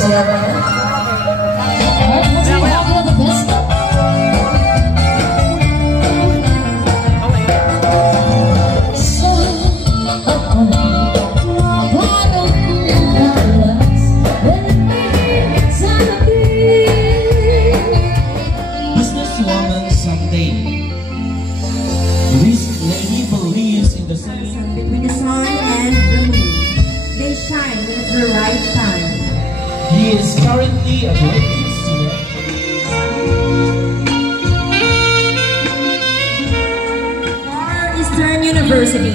Saya ba? Businesswoman someday. This lady believes in the sun between the sun and the moon. They shine when it's the right time. He is currently a graduate student. Far Eastern University.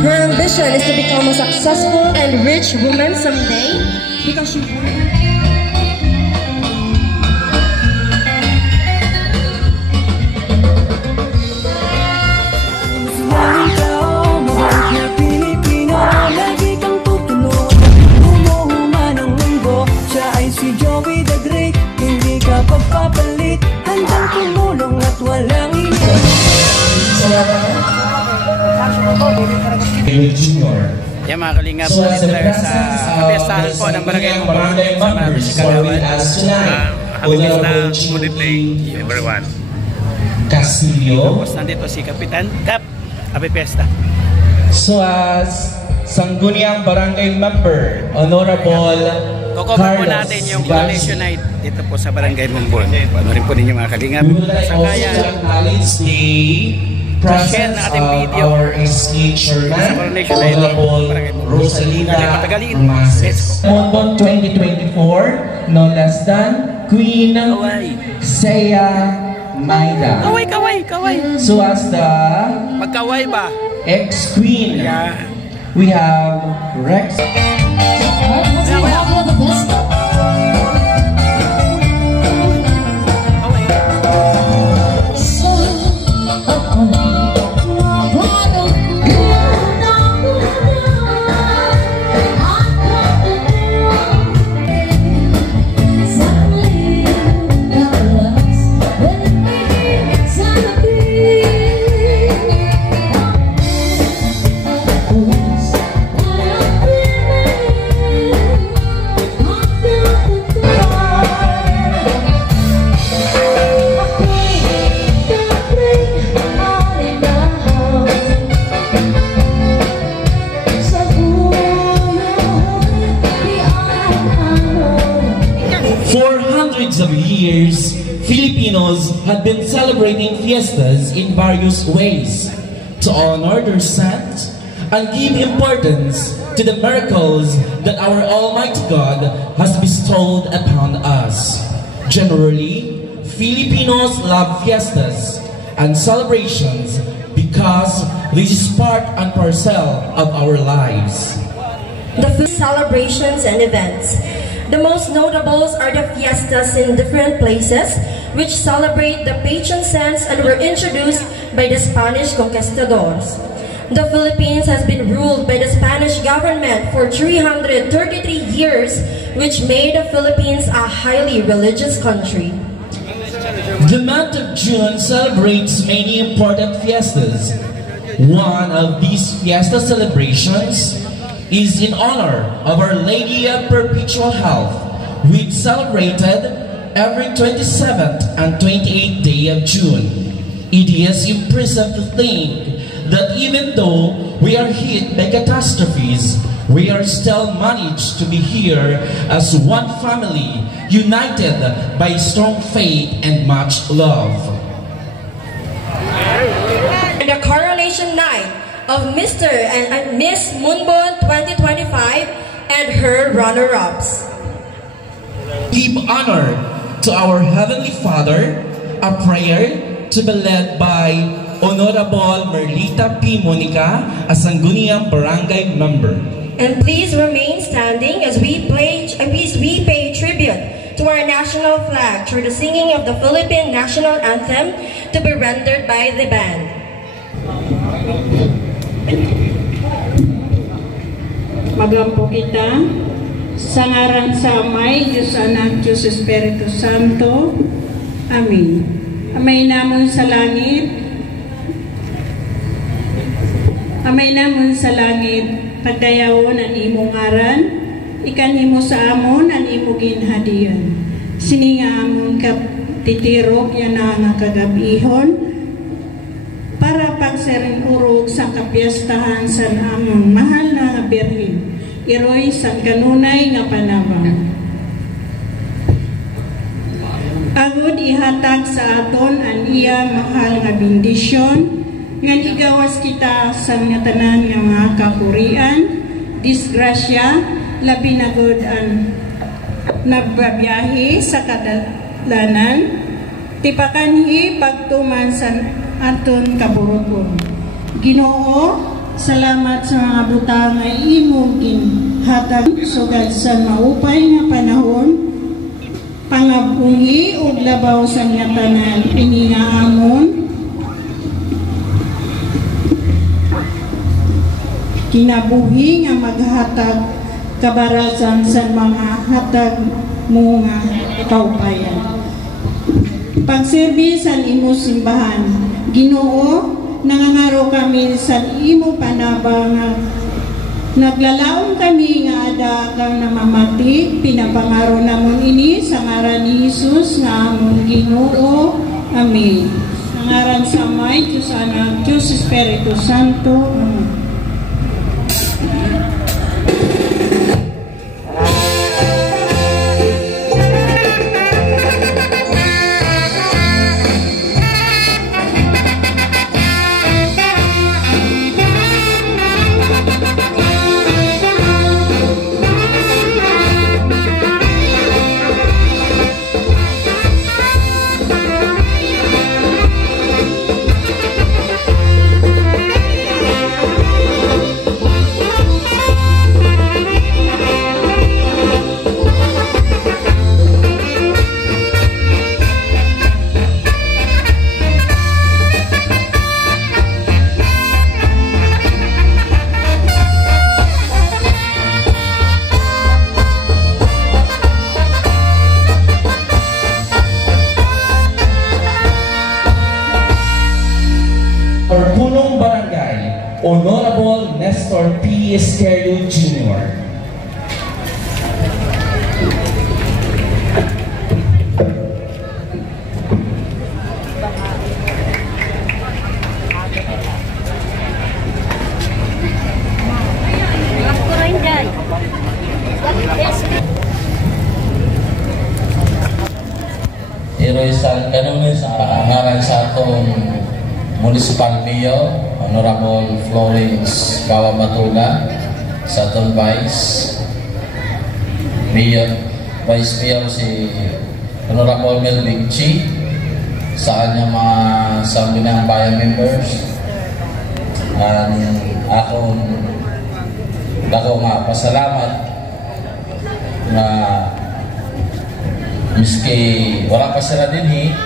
Her ambition is to become a successful and rich woman someday because she Junior. Yan mga kalingap, nandito sa kapistahan po ng barangay sa Marami si Kalawan. Happy Fiesta, good evening everyone. Castillo. Tapos nandito si Kapitan Kap, Happy Fiesta. So as Sangguniang Barangay Member, Honorable Kukover po natin yung coronation night dito po sa Barangay Mumbon. Ano rin po ninyo mga kalingap. We would like also to acknowledge the presence of our SK Chairman, Honorable Rosalina Romases. Mumbon 2024, no less than Queen Saya Maida. Kaway. So as the Magkaway ba? ex-queen, Yeah. we have Rex. Of years, Filipinos had been celebrating fiestas in various ways to honor their saint and give importance to the miracles that our Almighty God has bestowed upon us. Generally, Filipinos love fiestas and celebrations because this is part and parcel of our lives. The celebrations and events. The most notables are the fiestas in different places, which celebrate the patron saints and were introduced by the Spanish conquistadors. The Philippines has been ruled by the Spanish government for 333 years, which made the Philippines a highly religious country. The month of June celebrates many important fiestas. One of these fiesta celebrations is in honor of Our Lady of Perpetual Health, which celebrated every 27th and 28th day of June. It is impressive to think that even though we are hit by catastrophes, we are still managed to be here as one family, united by strong faith and much love. The coronation night of Mr. and Miss Munbon 2025 and her runner-ups. Give honor to our Heavenly Father, a prayer to be led by Honorable Merlita P. Monica, a Sangguniang Barangay Member. And please remain standing as we pay tribute to our national flag through the singing of the Philippine National Anthem to be rendered by the band. Magampo kita sa ngaran sa Amay, Diyos Anak, Diyos Espiritu Santo. Amen. Amay namon sa langit, pagdayawon ang imong ngaran, ikanhimo sa amon ang imo ginhadian. Sininga amon ka titirok yan nga kagabihon para pagseringurog sa kapiyastahan sa amon mahal na nga birhen. Iroy sa kanunay nga panabang. Agud ihatag sa aton ang iya mahal nga bendisyon nga igawas kita sa nga tanan nga mga kapurian, disgrasya, labi na gud ang nagbabiyahe sa kadalanan, tipakanhi pagtuman sa aton kaburuton. Ginoo, salamat sa mga butang nga imong ginhatag sugad sa maupay nga panahon, pangabungi ug labaw sa nga tanan ini nga amon kinabuhi nga maghatag kabarasan sa mga hatag mo nga kaupayan. Pagserbi sa imo simbahan, Ginoo, nangangaro kami sa imo panabang nga naglalaom kami nga ada kang namamati, pinapangaro namon ini sa ngaran ni Jesus nga among Ginoo. Amen. Sa ngaran sa May, Diyos Anak, Diyos Espiritu Santo. Amen. Honorable Nestor P. Esquerdo Jr. Iroisan kanungan sa ngaran sa atong Municipal Mayor, Honorable Florence Bawamatula, sa atong Vice Mayor si Honorable Melvin Chi, sa kanyang mga Sangguniang Bayan members, at ako nga pasalamat na miski wala pa sila din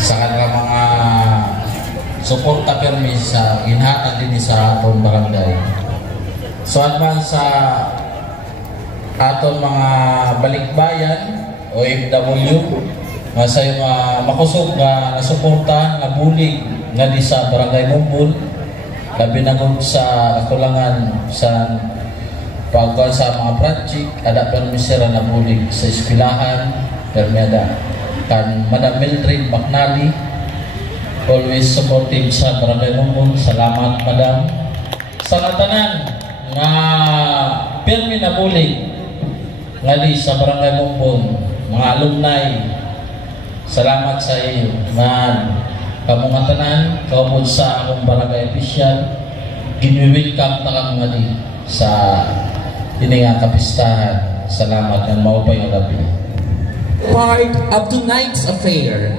sa kanilang mga suporta permi sa ginhatag din sa atong barangay. So adman sa atong mga balikbayan o OFW nga sa yung makusog nga nasuporta nga bulig nga di sa barangay Mumbol, labi na sa kulangan sa pagkuhan sa mga project, ada permisera na bulig sa eskwelahan, permiada kan Madam Mildred Macnally, always supportive sa barangay Mumbol. Salamat Madam. Sa natanan nga permi na bulig nga di sa barangay Mumbol, mga alumni, salamat sa iyo nga kamong tanan kaupod sa akong barangay official, gini-welcome ta kang nga di sa ini nga kapistahan. Salamat ng maupay ng gabi. Part of tonight's affair,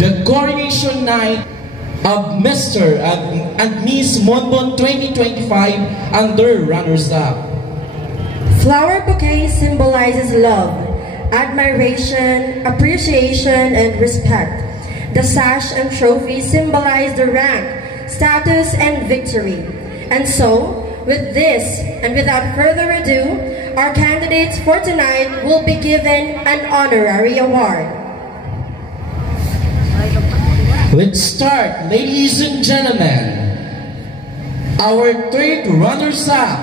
the coronation night of Mr. and Miss Monbon 2025 under runners-up. Flower bouquet symbolizes love, admiration, appreciation, and respect. The sash and trophy symbolize the rank, status, and victory. And so, with this, and without further ado, our candidates for tonight will be given an honorary award. Let's start, ladies and gentlemen. Our third runners-up,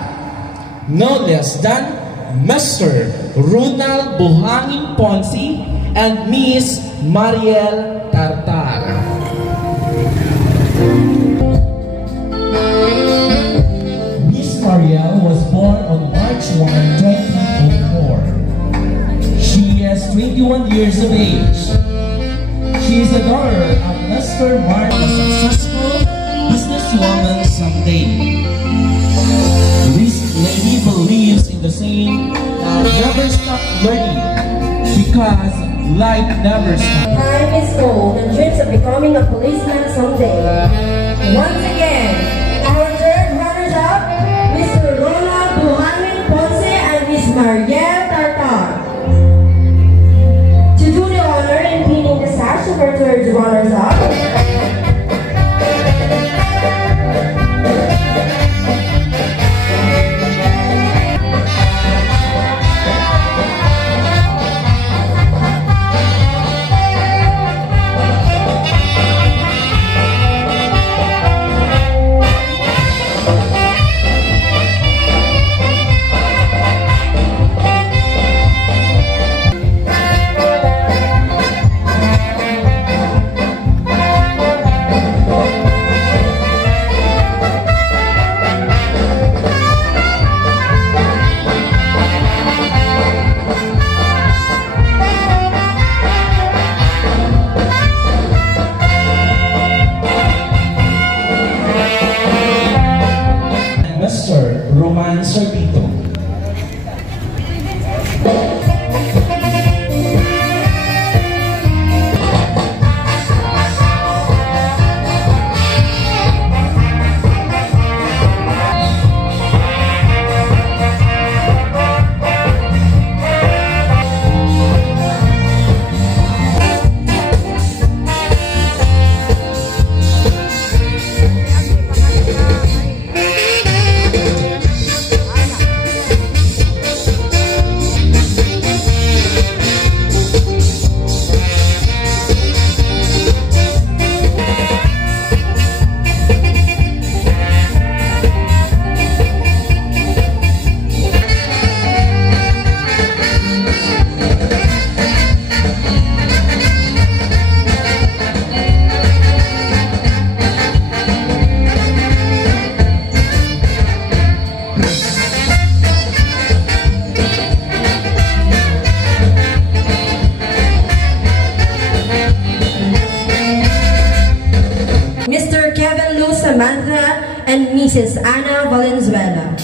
no less than Mr. Ronald Buhangin Ponce and Miss Mariel Tartar. Miss Mariel was born on March 1, 2004. She is 21 years of age. She is the daughter of Mr. Mark, a successful businesswoman someday. This lady believes in the saying, never stop learning, because life never stops. Time is old and dreams of becoming a policeman someday. Once again, our third runners-up, Mr. Ronald Buhangin Ponce and Miss Mariel Tartar. To do the honor in pinning the sash of our third runners-up, Mr. Roman Sorbito. Samantha and Mrs. Ana Valenzuela.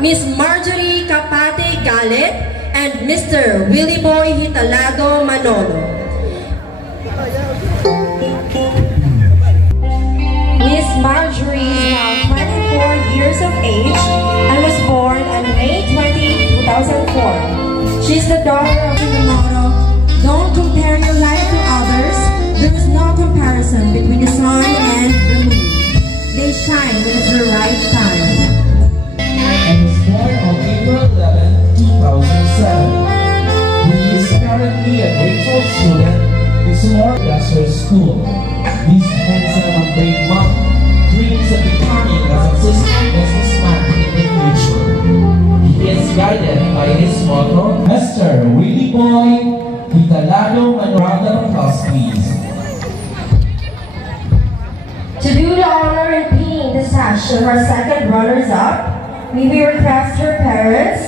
Miss Marjorie Capate Galet and Mr. Willie Boy Hitalado Manolo. Miss Marjorie is now 24 years of age and was born on May 20, 2004. She's the daughter of the motto, "Don't compare your life to others. There is no comparison between the sun and the moon. They shine when it's the right time." And was born on April 11, 2007. He is currently a grade 12 student in Small Grassroots School. This handsome and brave mom dreams of becoming a successful businessman in the future. He is guided by his motto, Mr. Willie Boy Hitalado Manolo. Round of applause, please. To do the honor in pinning the sash of our second runners-up, we will request her parents,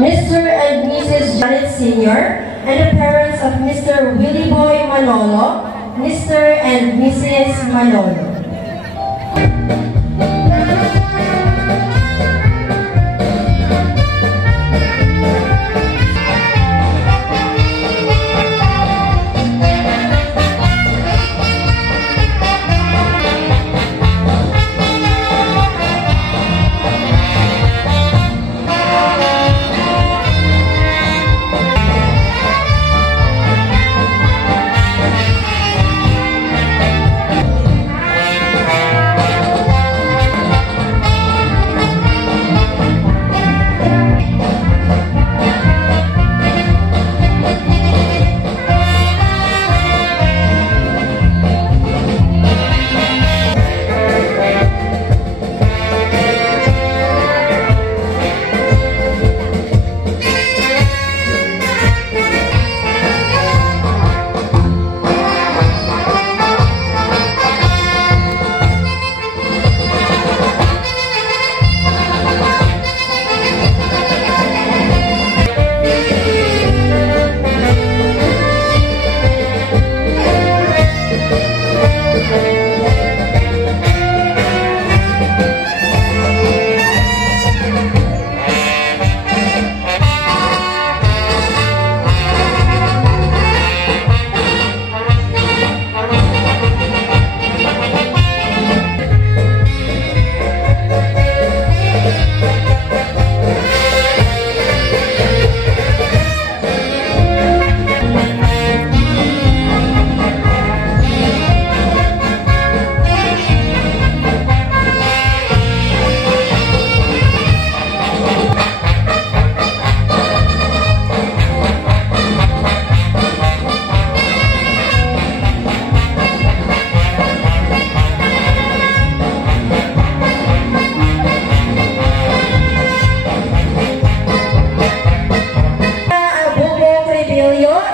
Mr. and Mrs. Janet Sr., and the parents of Mr. Willie Boy Manolo, Mr. and Mrs. Manolo.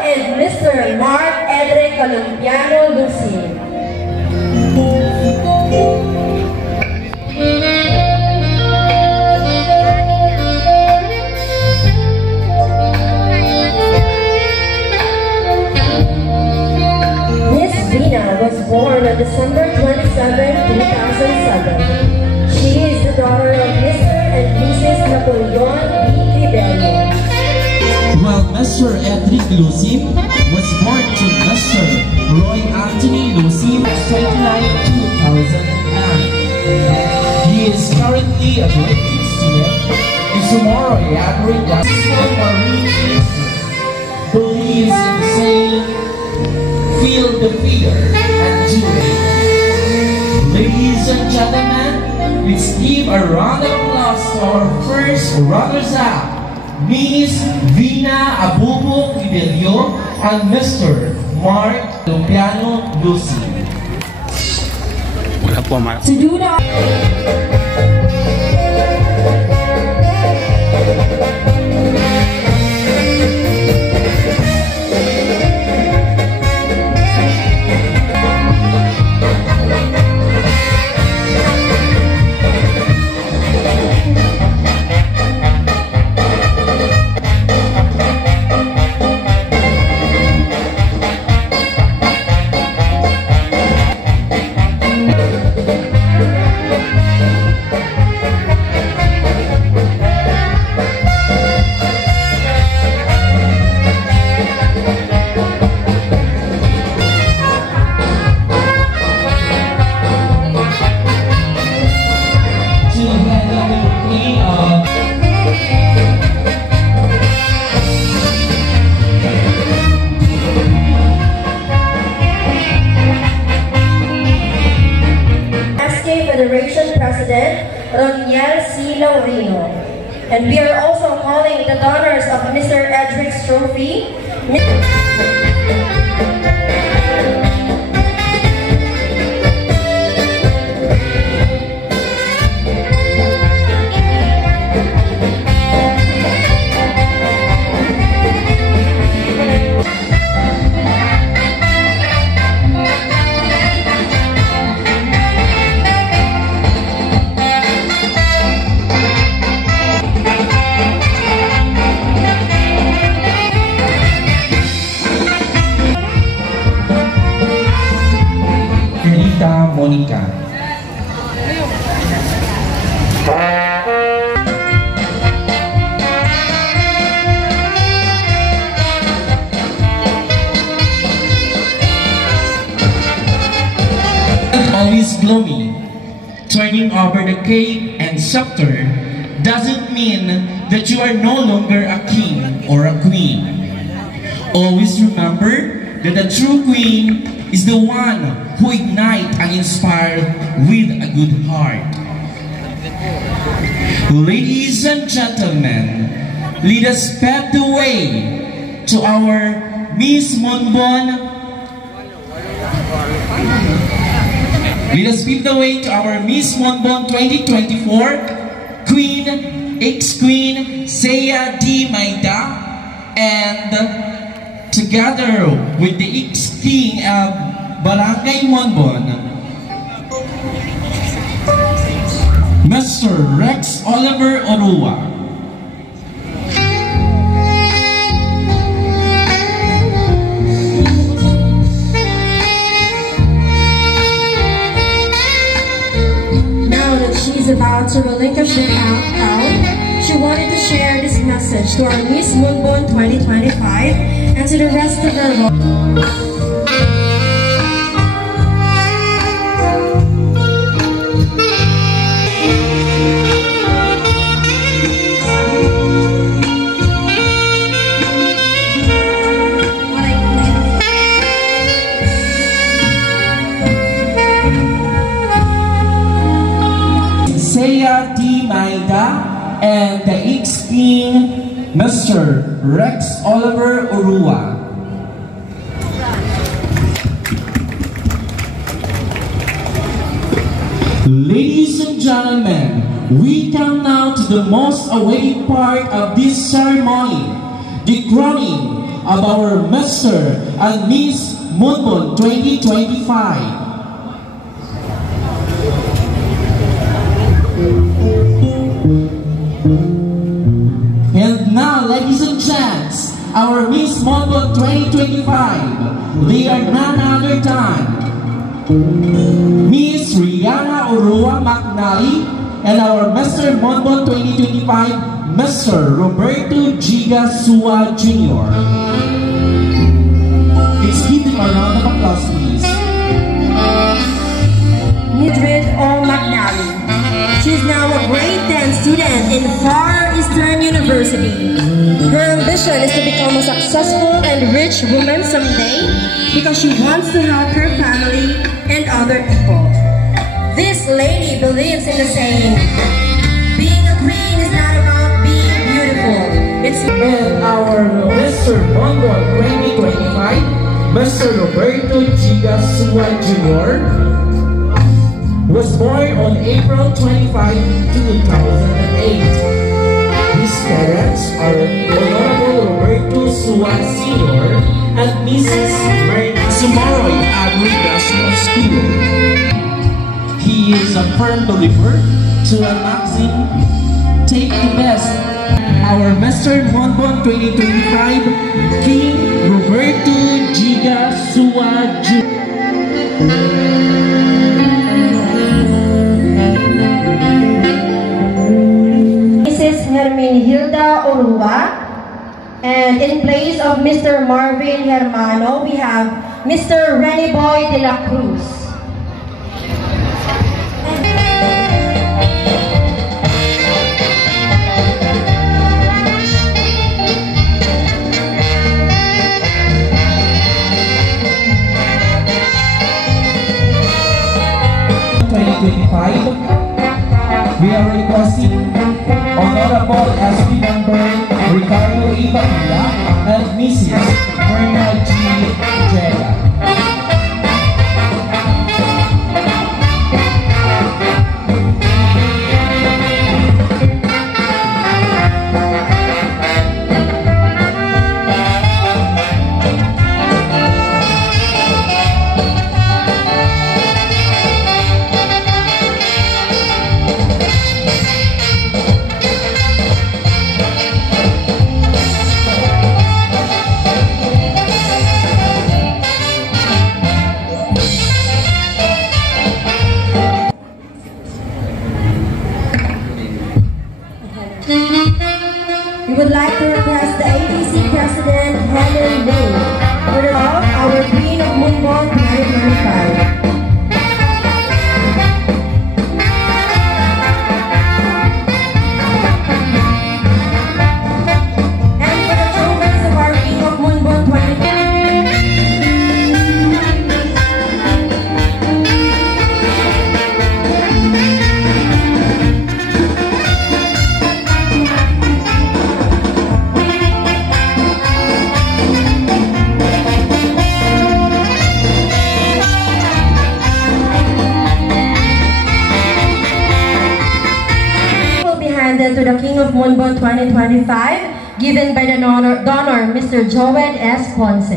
and Mr. Mark Edric Columpiano Lucy. Miss Vina was born on December 27, 2007. She is the daughter of Mr. and Mrs. Napoleon B. Cribello. While Mr. Edric Lucy was born to Mr. Roy Anthony Lucy, 29, 2009. He is currently a grade 6 student in Sumoro Yagri Gospel Marine, believes in the same feel the fear and do it. Ladies and gentlemen, let's give a round of applause to our first runners-up, Miss Vina Abubo Fidelio and Mr. Mark Columpiano Lucy. Wala po, Mark. To do the Federation President Roniel C. Laurino. And we are also calling the donors of Mr. Edric's trophy. Monica. Always gloomy, turning over the cape and scepter doesn't mean that you are no longer a king or a queen. Always remember that the true queen is the one who ignites and inspires with a good heart. Ladies and gentlemen, let us pave the way to our Miss Monbon. Let us pave the way to our Miss Monbon 2024 Queen, ex-Queen Saya D. Maida, and together with the ex-King of Barangay Monbon, Mr. Rex Oliver Orua. Now that she's about to relinquish the crown, she wanted to share this message to our Miss Monbon 2025 and to the rest of the world. Saya D. Maida and the ex-King, Mr. Rex Oliver Orua. Ladies and gentlemen, we come now to the most awaited part of this ceremony, the crowning of our Mr. and Miss Moonbon 2025. And now, ladies and gents, our Miss Moonbon 2025, they are none other than Miss Rihanna Urua McNally and our Mr. Moonbon 2025, Mr. Roberto Giga Sua Jr. Let's give them a round of applause, please. Mildred O. McNally. She is now a grade 10 student in Far Eastern University. Her ambition is to become a successful and rich woman someday because she wants to help her family and other people. This lady believes in the saying, being a queen is not about being beautiful. It's And our Mr. Moonbon 2025, Mr. Roberto Giga Sua Jr. was born on April 25, 2008. His parents are Honorable Roberto Sua Sr. and Mrs. Mary Sumoroy Agri-National School. He is a firm believer to a maxim, take the best. Our Mr. Moonbon 2025, King Roberto Giga Sua Jr. Hermenegilda Urua, and in place of Mr. Marvin Hermano, we have Mr. Renny Boy de la Cruz. We are requesting Honorable SB Member Ricardo Ibarra and Mrs. Myrna G. Jeda. We would like to request the ADC President, Helen Wu, for the love our Queen of Moonbon 2025. And for the trophies of our King of Moonbon 2025. To the King of Moonbon 2025, given by the donor Mr. Joed S. Ponce.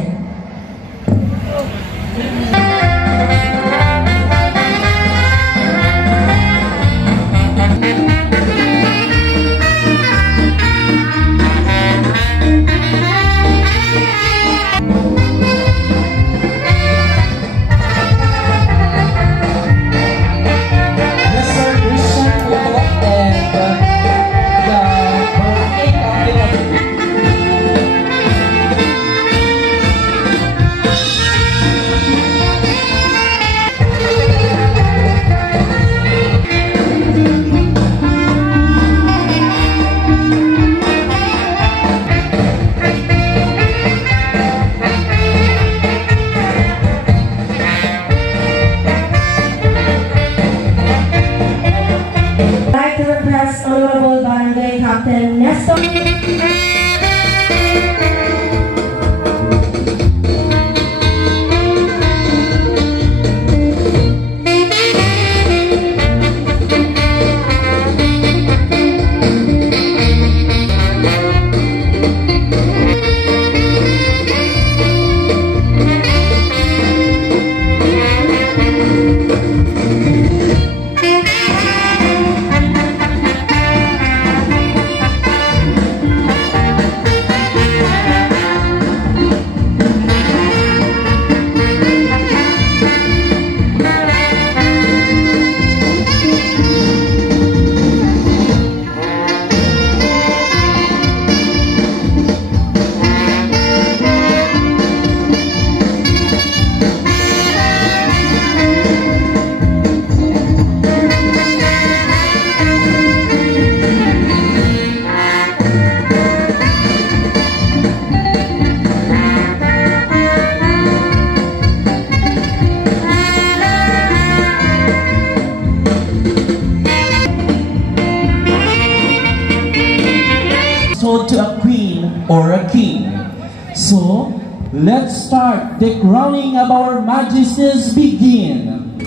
let's start the crowning of our majesties begin.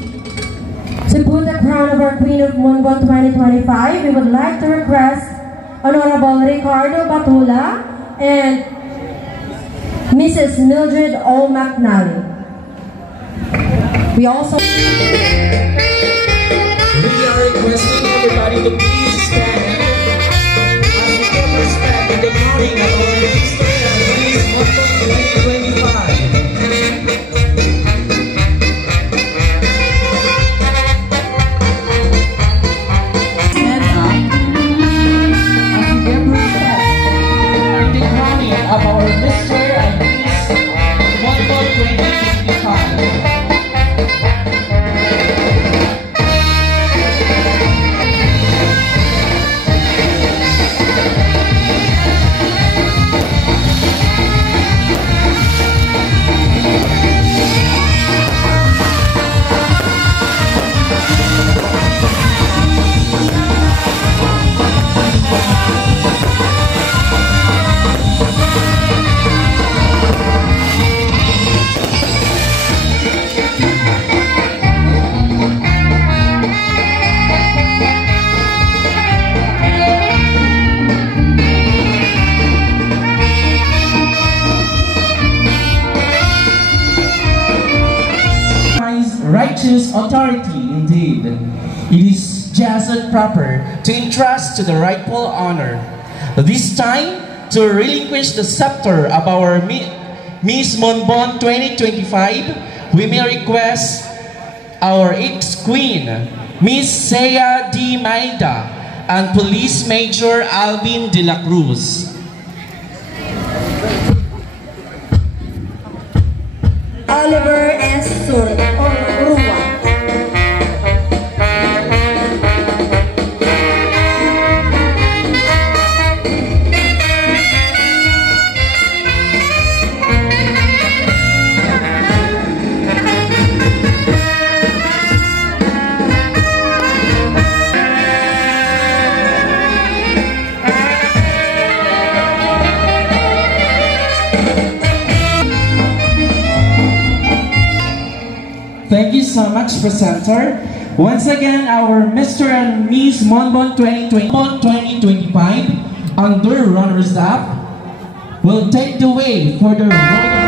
To put the crown of our Queen of Monbon 2025, we would like to request Honorable Ricardo Batula and Mrs. Mildred O. McNally. We also... We are requesting everybody to please stand as we give respect in the crowning of our Mr. and Mrs. Monbon 2025. Stand up as we give respect in the crowning of our Mr. and Mrs. Monbon 2025. Righteous authority indeed. It is just and proper to entrust to the rightful honor. This time, to relinquish the scepter of our Miss Monbon 2025, we may request our ex-queen, Miss Sea D. Maida, and Police Major Alvin de la Cruz. Oliver S. Rua. Thank you so much, presenter. Once again, our Mr. and Miss Monbon 2025 under runners-up will take the way for the royal...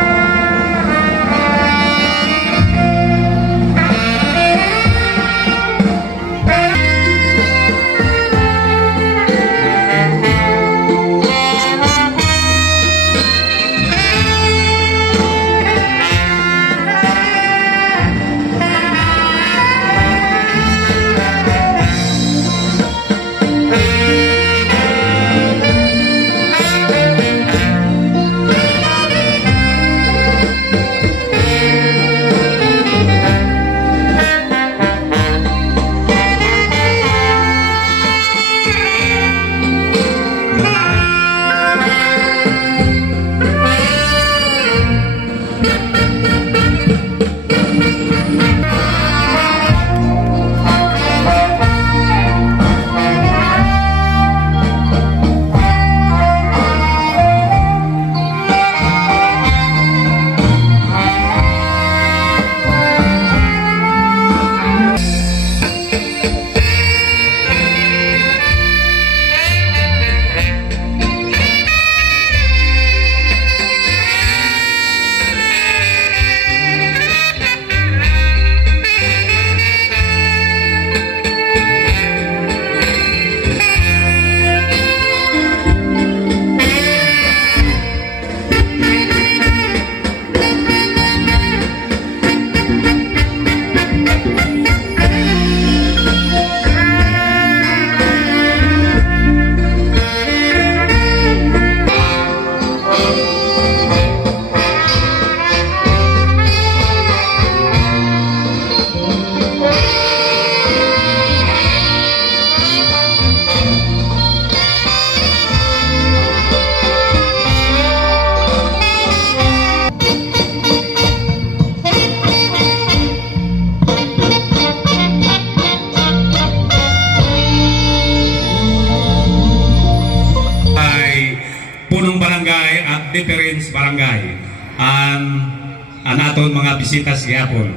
ang aton mga bisitas gyapon.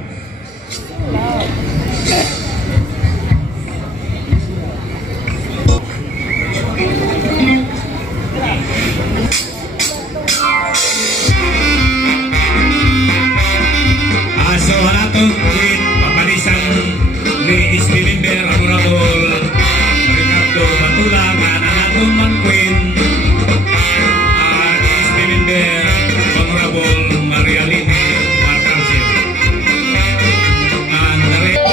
So aton with papalisan ni SP member Honorable Ricardo Batulang and aton man queen SP member Honorable Maria Lini Marcancel and the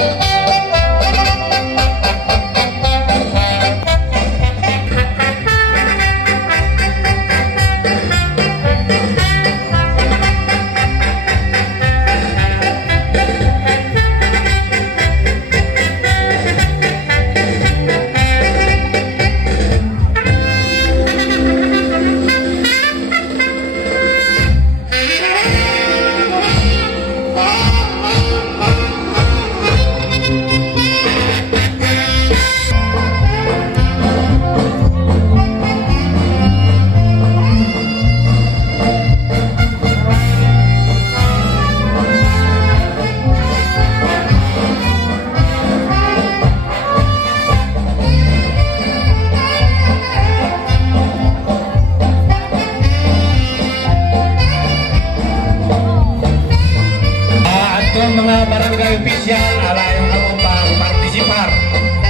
mga barangay official alayong ako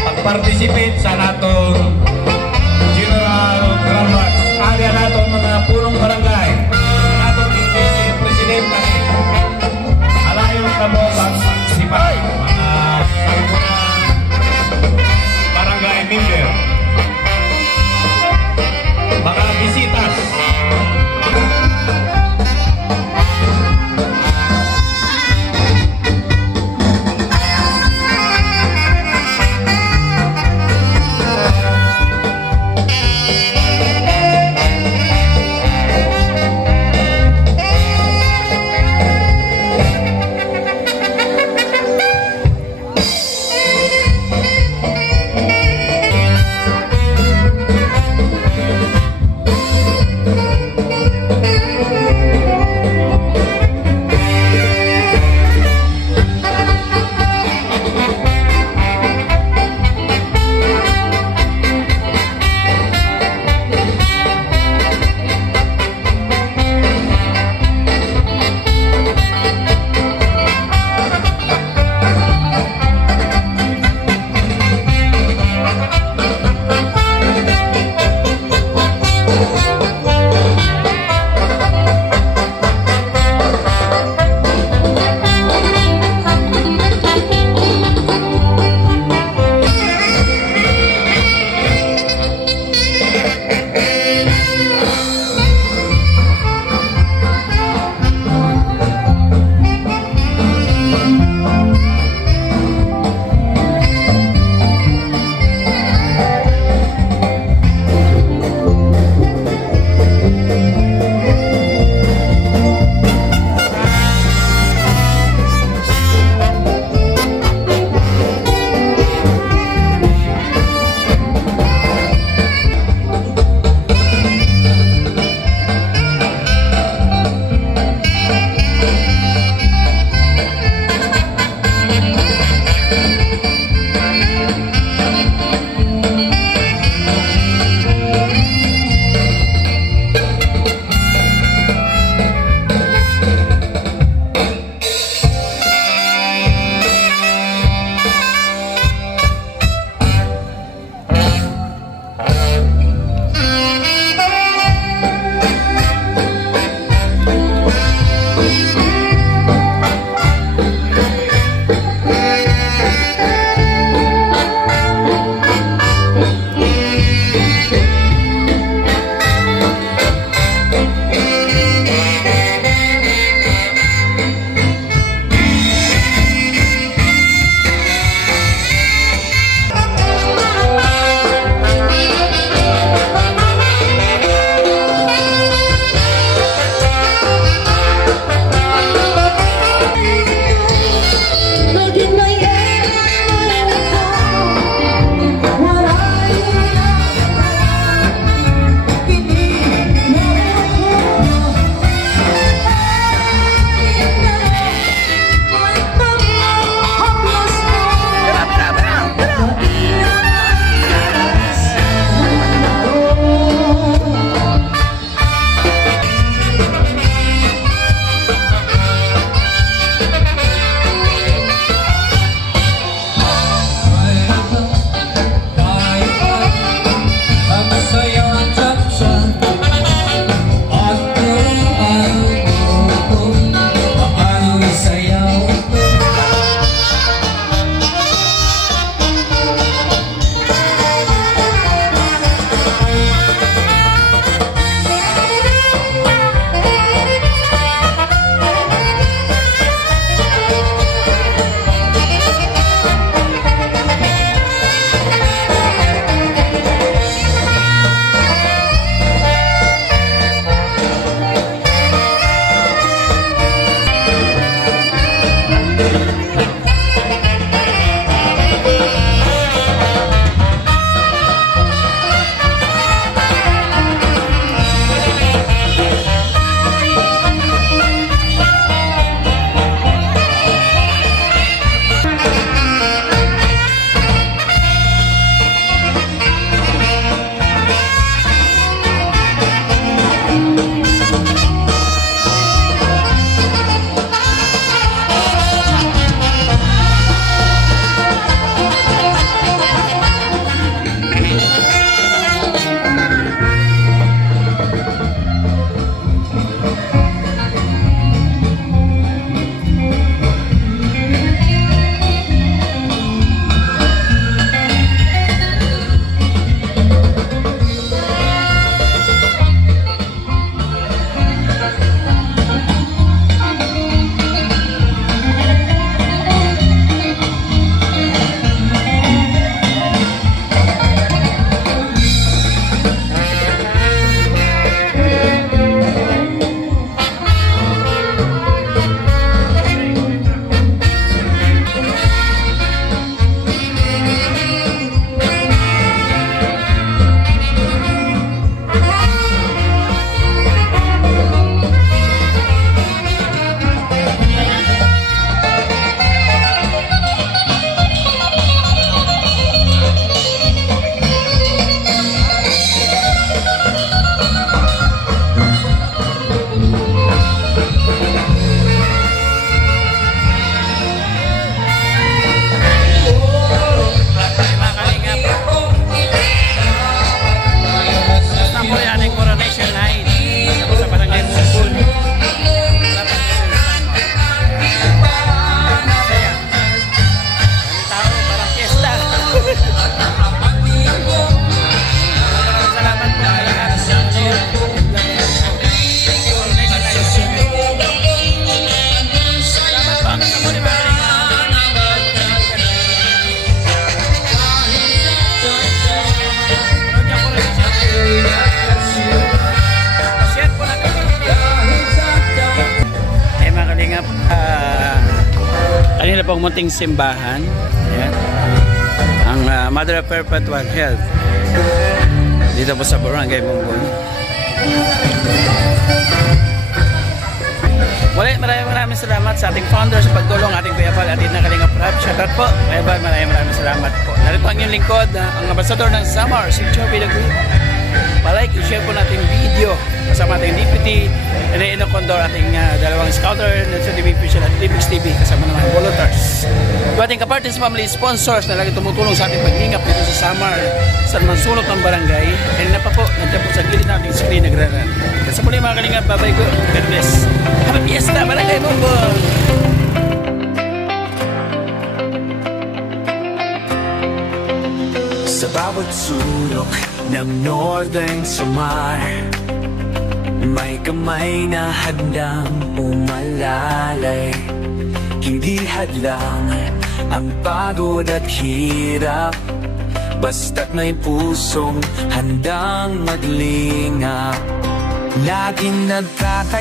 pag-participate sa natong General Grand area natong mga punong barangay natong Presidente alayong kamo pag-participate mga sangkunang barangay member mga bisitas. Kalingap. Kanina pong munting simbahan. Ayan. Ang Mother of Perpetual Health. Dito po sa Barangay Mumbon. Muli, maraming salamat sa ating founder sa pagtulong, ating Kuya Pal, ating Kalingap Rap. Shoutout po. Bye-bye, maraming salamat po. Narito ang inyong lingkod, ang ambassador ng Samar, si Joby Lagui. Palike, i-share po natin video kasama ating DPT, Reino Condor, ating dalawang scouter, Nelson TV Official at Libix TV, kasama ng mga volunteers. Yung ating kapartners, family sponsors na lagi tumutulong sa ating paghingap dito sa Samar, sa mansulok ng barangay. Kanina pa po, nandiyan po sa gilid nating screen nagraran. Kasi muli mga Kalingap, bye-bye ko. God bless. Happy Fiesta, Barangay Mumbon! Sa bawat sulok ng Northern Samar, may kamay na handang umalalay. Hindi hadlang ang pagod at hirap, basta't may pusong handang maglingap. Laging nagkakaya